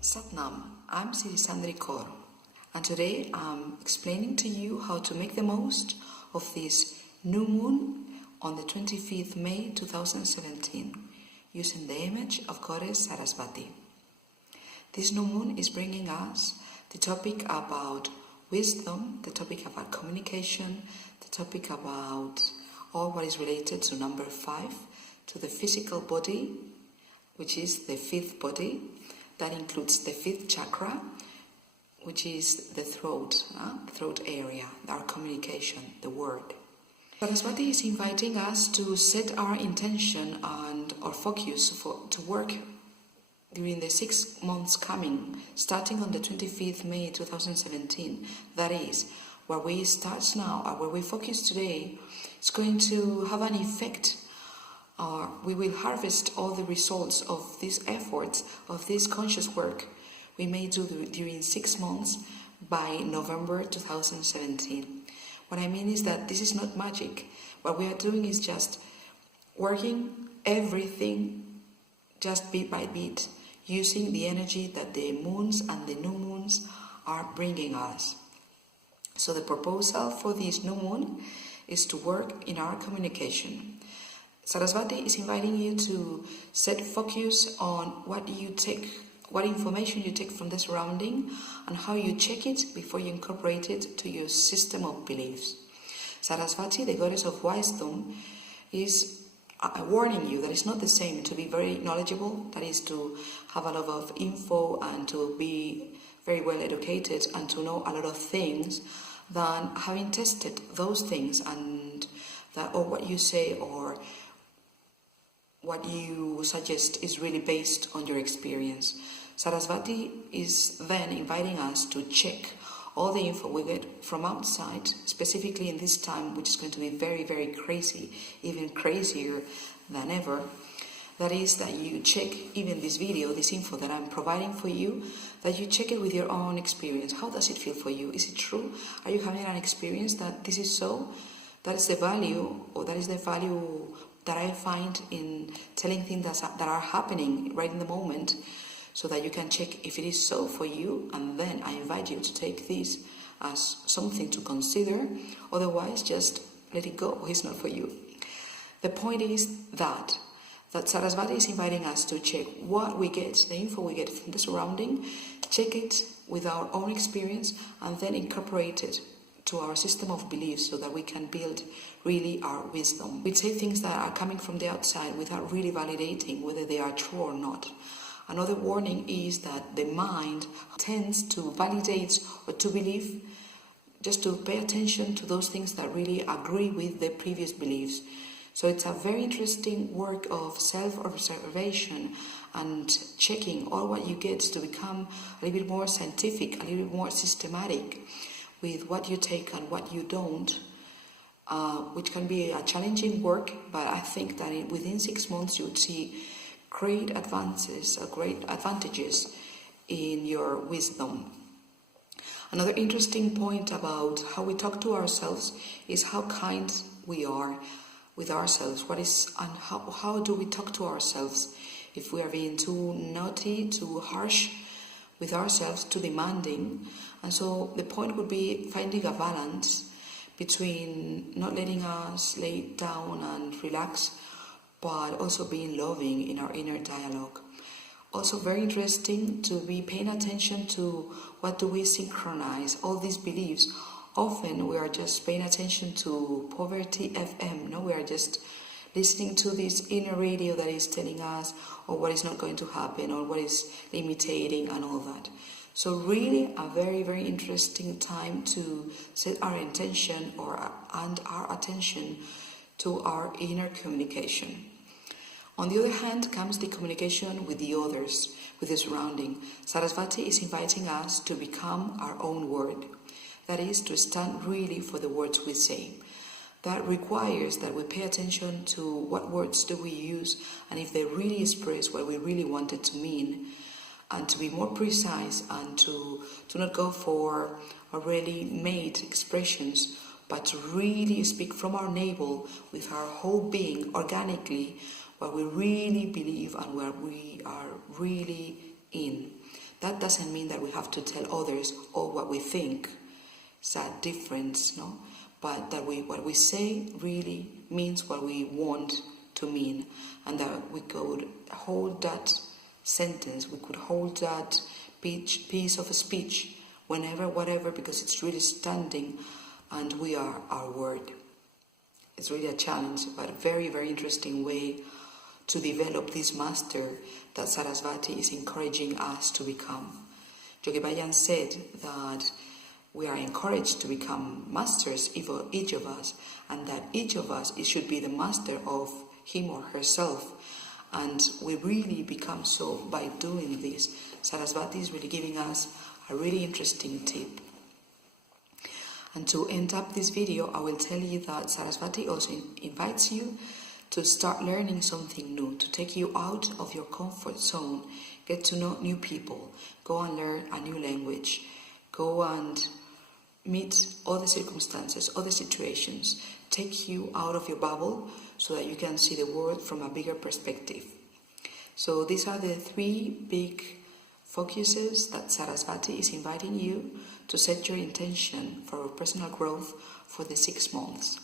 Satnam, I'm Saraswati, and today I'm explaining to you how to make the most of this new moon on the 25th May 2017 using the image of Goddess Saraswati. This new moon is bringing us the topic about wisdom, the topic about communication, the topic about all what is related to number 5, to the physical body, which is the 5th body. That includes the 5th chakra, which is the throat area, our communication, the word. Saraswati is inviting us to set our intention and our focus to work during the 6 months coming, starting on the 25th May 2017. That is, where we start now, or where we focus today, it's going to have an effect. We will harvest all the results of these efforts, of this conscious work we may do during 6 months by November 2017. What I mean is that this is not magic. What we are doing is just working everything just bit by bit, using the energy that the moons and the new moons are bringing us. So the proposal for this new moon is to work in our communication. Saraswati is inviting you to set focus on what information you take from the surrounding and how you check it before you incorporate it to your system of beliefs. Saraswati, the goddess of wisdom, is warning you that it's not the same to be very knowledgeable, that is to have a lot of info and to be very well educated and to know a lot of things, than having tested those things and that, or what you say or what you suggest is really based on your experience. Saraswati is then inviting us to check all the info we get from outside, specifically in this time, which is going to be very, very crazy, even crazier than ever. That is, that you check even this video, this info that I'm providing for you, that you check it with your own experience. How does it feel for you? Is it true? Are you having an experience that this is so? That is the value, or that is the value that I find in telling things that are happening right in the moment, so that you can check if it is so for you, and then I invite you to take this as something to consider. Otherwise, just let it go. It's not for you. The point is that Saraswati is inviting us to check what we get, the info we get from the surrounding, check it with our own experience, and then incorporate it to our system of beliefs so that we can build really our wisdom. We say things that are coming from the outside without really validating whether they are true or not. Another warning is that the mind tends to validate or to believe, just to pay attention to those things that really agree with the previous beliefs. So it's a very interesting work of self-observation and checking all what you get to become a little bit more scientific, a little bit more systematic with what you take and what you don't, which can be a challenging work, but I think that within 6 months you would see great advances, great advantages in your wisdom. Another interesting point about how we talk to ourselves is how kind we are with ourselves. How do we talk to ourselves? If we are being too naughty, too harsh with ourselves, too demanding. And so the point would be finding a balance between not letting us lay down and relax, but also being loving in our inner dialogue. Also very interesting to be paying attention to what do we synchronize, all these beliefs. Often we are just paying attention to poverty FM, no? We are just listening to this inner radio that is telling us what is not going to happen, or what is imitating and all that. So really a very, very interesting time to set our intention and our attention to our inner communication. On the other hand comes the communication with the others, with the surrounding. Saraswati is inviting us to become our own word. That is, to stand really for the words we say. That requires that we pay attention to what words do we use, and if they really express what we really want it to mean. and to be more precise, and to not go for already made expressions, but to really speak from our navel with our whole being organically what we really believe and where we are really in. That doesn't mean that we have to tell others all what we think. It's that difference, no? But that what we say really means what we want to mean, and that we could hold that sentence, we could hold that piece of a speech whenever, whatever, because it's really standing and we are our word. It's really a challenge, but a very, very interesting way to develop this master that Saraswati is encouraging us to become. Yogi Bhajan said that we are encouraged to become masters, each of us, and that each of us should be the master of him or herself. And we really become so by doing this. Saraswati is really giving us a really interesting tip. And to end up this video, I will tell you that Saraswati also invites you to start learning something new, to take you out of your comfort zone, get to know new people, go and learn a new language, go and meet other circumstances, other situations, take you out of your bubble so that you can see the world from a bigger perspective. So these are the 3 big focuses that Saraswati is inviting you to set your intention for personal growth for the 6 months.